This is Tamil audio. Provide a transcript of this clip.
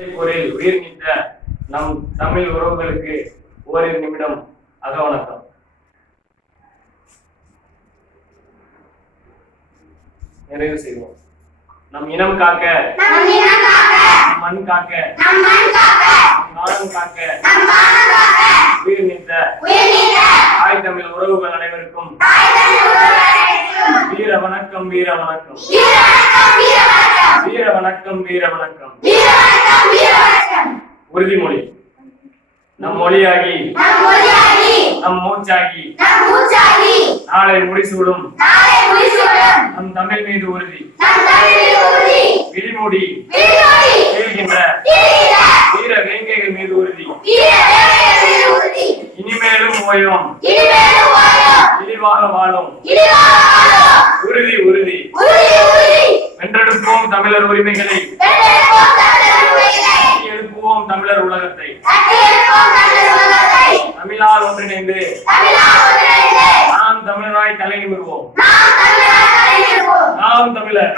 போரில் உயிர் நீத்த நம் தமிழ் உறவுகளுக்கு ஓரிரு நிமிடம் அகவணக்கம். நிறைவு செய்வோம். நம் இனம் காக்க, நம் மண் காக்க, நம் மானம் காக்க உயிர் நீத்த தாய் தமிழ் உறவுகள் அனைவருக்கும் வீர வணக்கம், வீர வணக்கம், வீர வணக்கம், வீர வணக்கம். உறுதிமொழி. நம் மொழியாகி, நம் மூச்சாகி நாளை முடிசூடும் நம் தமிழ் மீது உறுதி. விழிமூடி வீழ்கின்ற வீர வேங்கைகள் மீது உறுதி. இனிமேலும் ஓயோம், இழிவாக வாழும். உறுதி, உறுதி. வென்றெடுப்போம் தமிழர் உரிமைகளை, எழுப்புவோம் தமிழர் உலகத்தை. தமிழால் ஒன்றிணைந்து நாம் தமிழராய் தலை நிமிர்வோம். நாம் தமிழர்.